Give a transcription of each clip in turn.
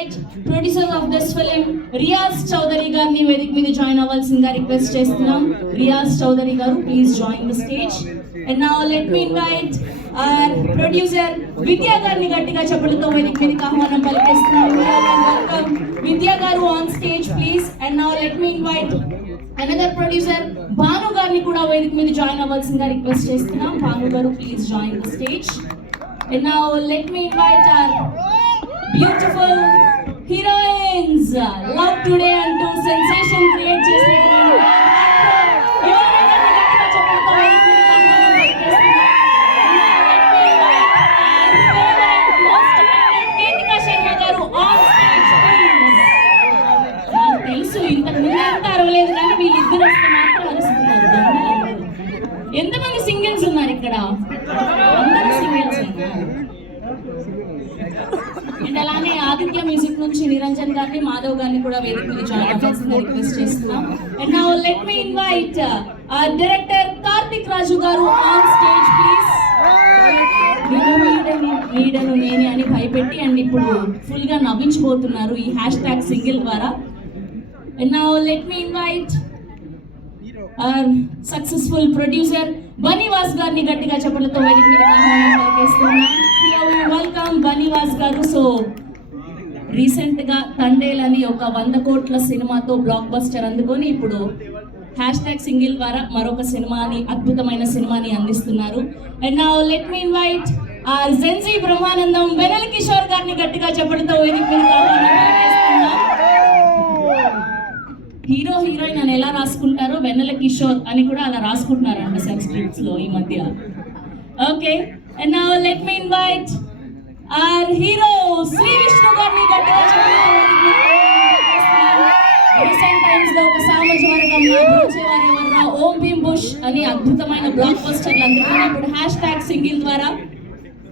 invite producer of this film Riyaz Chaudhary garni vedik meeda join avvalsinదిగా request చేస్తున్నాం. Riyaz Chaudhary garu, please join the stage. And now let me invite our producer Vidya garni గట్టిగా చప్పట్లతో వేదిక మీదకి ఆహ్వానం పలికిస్తున్నాం. Welcome Vidya garu on stage please. And now let me invite another producer Banu garni kuda వేదిక మీద join avvalsinదిగా request చేస్తున్నాం. Banu garu, please join the stage. And now let me invite our beautiful heroines, love today అంటూ sensation create చేసినటువంటి తెలుసు ఇంతకు ముందు ఎంత అరవలేదు కానీ వీళ్ళిద్దరు వస్తే మాత్రం అరుస్తున్నారు. ఎంతమంది సింగిల్స్ ఉన్నారు ఇక్కడ? అందరూ సింగిల్స్. అండ్ అలానే ఆదిత్య మ్యూజిక్ నుంచి నిరంజన్ గారిని, మాధవ్ గారిని కూడా వేదిక మీద జాయిన్ అవ్వాల్సిందిగా రిక్వెస్ట్ చేస్తున్నాం. And now let me invite director Karthik Raju గారు ఆన్ స్టేజ్ ప్లీజ్. నీడను నేనే అని భయపెట్టి అండ్ ఇప్పుడు ఫుల్ గా నవ్వించబోతున్నారు ఈ హ్యాష్ ట్యాగ్ సింగిల్ ద్వారా. And now let me invite our successful producer Baniwas గారిని గట్టిగా చప్పట్లతో వేదిక మీద ఆహ్వానం పలికిస్తున్నాం. వెల్కమ్ బనివాస్ గారు. సో రీసెంట్ గా తండేల్ అని ఒక 100 కోట్ల సినిమాతో బ్లాక్ బస్టర్ అందుకొని ఇప్పుడు హ్యాష్ ట్యాగ్ సింగిల్ ద్వారా మరొక సినిమాని, అద్భుతమైన సినిమాని అందిస్తున్నారు. And now let me invite our Gen Z Brahmanandam Vennela Kishore గారిని గట్టిగా చప్పట్లతో వేదిక మీద ఆహ్వానం పలికిస్తున్నాం. హీరో హీరోయిన్ అని ఎలా రాసుకుంటారో వెన్నెల కిషోర్ అని కూడా అలా రాసుకుంటున్నారంట సెల్ స్క్రిప్ట్స్ లో ఈ మధ్య. Okay, and now let me invite our hero Shri Vishnu గారిని గట్టిగా రీసెంట్ టైమ్స్ లో ఒక సామాజిక వర్గం బ్రోచేవారెవర్రా, ఓం భీమ్ బుష్ అని అద్భుతమైన బ్లాక్ బస్టర్లు అందుకని ఇప్పుడు హ్యాష్ ట్యాగ్ సింగిల్ ద్వారా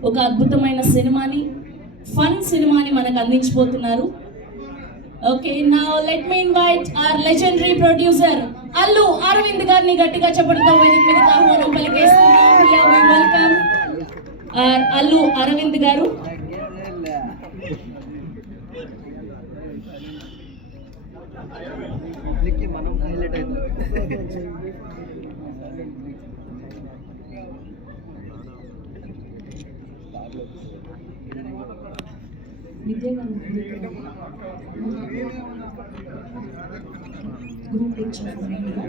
ఒక అద్భుతమైన సినిమాని, ఫన్ సినిమాని మనకు అందించబోతున్నారు. Okay, now let me invite our legendary producer Allu Aravind గారిని గట్టిగా చప్పట్లతో వేదిక మీదకి ఆహ్వానం పలికిస్తున్నాం. Here we welcome our Allu Aravind గారు. విద్య గారు గ్రూప్ పిక్చర్ ఫర్ ఇండియా.